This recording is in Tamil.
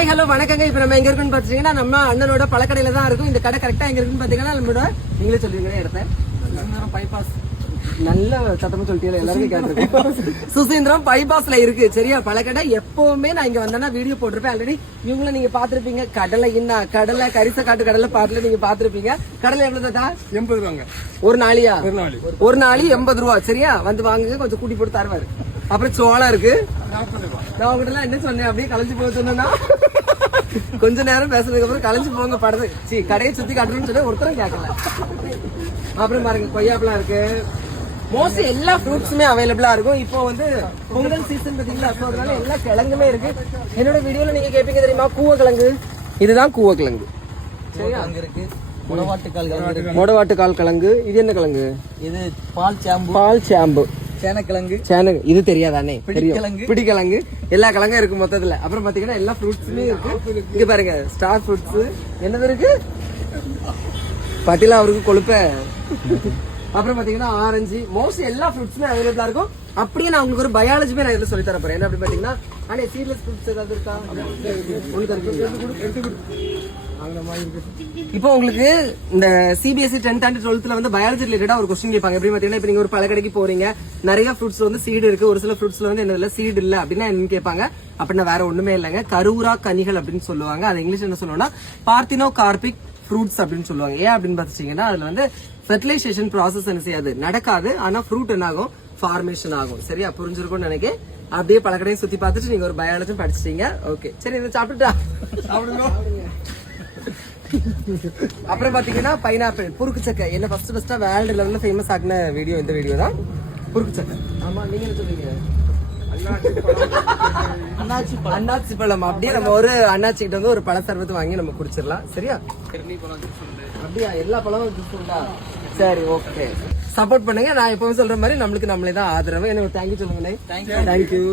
ஹாய் ஹலோ வணக்கங்க. இப்ப நம்ம எங்க இருக்குன்னு பாத்தீங்கன்னா நம்ம அண்ணனோட பழக்கடையில தான் இருக்கும். இந்த கடை கரெக்டா எங்க இருக்குன்னு பாத்தீங்கன்னா நம்மளோட நீங்களே சொல்லுவீங்க இடத்த பைபாஸ். நல்ல சத்தமா சொல்லிட்டீங்க, எல்லாருக்கும் கேட்டிருக்கேன். சுசீந்திரம் பைபாஸ்ல இருக்கு சரியா பழக்கடை. எப்பவுமே நான் இங்க வந்தேன்னா வீடியோ போட்டிருப்பேன். ஆல்ரெடி இவங்களும் நீங்க பாத்திருப்பீங்க. கடலை கடலை கரிச காட்டு கடலை பாட்டுல நீங்க பாத்திருப்பீங்க. கடலை எவ்வளவு தான்? 80 ரூபாங்க. ஒரு நாளியா? ஒரு நாளி 80 ரூபா சரியா. வந்து வாங்குங்க, கொஞ்சம் கூட்டி போட்டு தருவாரு. அப்புறம் சோளம் இருக்கு. நான் உங்ககிட்ட எல்லாம் என்ன சொன்னேன், அப்படியே கலைஞ்சு போக சொன்னா கொஞ்ச நேரம் பேசுறதுக்கு அப்புறம் கலைஞ்சு போங்க படுது. சரி கடையை சுத்தி காட்டுறேன்னு சொல்லி ஒருத்தரும் கேட்கல. அப்புறம் பாருங்க கொய்யாப்பழம் இருக்கு. மோஸ்ட்லி எல்லா ஃப்ரூட்ஸுமே அவைலபிளா இருக்கும். இப்போ வந்து பொங்கல் சீசன் பாத்தீங்களா, அதனால எல்லா கிழங்குமே இருக்கு. என்னோட வீடியோல நீங்க கேட்பீங்க தெரியுமா, கூவக்கிழங்கு. இதுதான் கூவக்கிழங்கு சரியா. அங்க இருக்கு மொடவாட்டுக்கால் கிழங்கு. இது என்ன கிழங்கு? இது பால் சாம்பு. சேனக்கிழங்கு இது தெரியாதானே? பிடிக்கிழங்கு. எல்லா கிழங்கும் இருக்கு மொத்தத்துல. அப்புறம் பாத்தீங்கன்னா எல்லா ஃப்ரூட்ஸுமே இருக்கு. இங்க பாருங்க ஸ்டார் ஃப்ரூட்ஸ் என்னது இருக்கு, பட்டியலா அவருக்கு கொழுப்ப. அப்புறம் பாத்தீங்கன்னா ஆரஞ்சு. மோஸ்ட்லி எல்லா ஃப்ரூட்ஸுமே அவைலபிளா இருக்கும். அப்படியே நான் உங்களுக்கு ஒரு பயாலஜிமே நான் இதுல சொல்லி தர போறேன். என்ன அப்படி பாத்தீங்கன்னா ஆனா சீட்லெஸ் ஃப்ரூட்ஸ் ஏதாவது இருக்கா? இப்போ உங்களுக்கு இந்த சிபிஎஸ்சி 10th and 12th வந்து பயாலஜி ரிலேட்டடா ஒரு கொஸ்டின் கேட்பாங்க. எப்படி பாத்தீங்கன்னா இப்ப நீங்க ஒரு பழக்கடைக்கு போறீங்க, நிறைய ஃப்ரூட்ஸ் வந்து சீடு இருக்கு, ஒரு சில ஃப்ரூட்ஸ்ல வந்து என்ன சீடு இல்ல அப்படின்னா என்னன்னு கேட்பாங்க. அப்படின்னா வேற ஒண்ணுமே இல்லைங்க, கருவுரா கனிகள் அப்படின்னு சொல்லுவாங்க. அது இங்கிலீஷ் என்ன சொல்லுவோம்னா பார்த்தினோ கார்பிக் ஃப்ரூட்ஸ் அப்படின்னு சொல்லுவாங்க. ஏன் அப்படின்னு பாத்தீங்கன்னா அதுல வந்து ஃபெர்டிலைசேஷன் ப்ராசஸ் என்ன செய்யாது, நடக்காது. ஆனா ஃப்ரூட் என்ன ஆகும், ஃபார்மேஷன் ஆகும். சரியா புரிஞ்சிருக்கும்னு நினைக்கிறேன். அப்படியே பழக்கடையும் சுத்தி பார்த்துட்டு நீங்க ஒரு பயாலஜி படிச்சிட்டீங்க. ஓகே சரி, இதை சாப்பிட்டுட்டா சாப்பிடுங்க. அப்புறம் பாத்தீங்கன்னா பைனாப்பிள், புருக்கு சக்கை. என்ன ஃபர்ஸ்டா வேர்ல்டு லெவல்ல ஃபேமஸ் ஆகின வீடியோ இந்த வீடியோ தான், புருக்கு சக்கை. ஆமா நீங்க என்ன சொல்றீங்க? அண்ணாச்சி பழம். அப்படியே நம்ம ஒரு அண்ணாச்சி கிட்ட வந்து ஒரு பழ சர்பத்து வாங்கி நம்ம குடிச்சிடலாம் சரியா. அப்படியா எல்லா பழமும் ஜூஸ் உண்டா? சரி ஓகே, சப்போர்ட் பண்ணுங்க. நான் எப்பவும் சொல்ற மாதிரி நம்மளுக்கு நம்மளே தான் ஆதரவு. எனக்கு தேங்க்யூ சொல்லுங்க. தேங்க்யூ.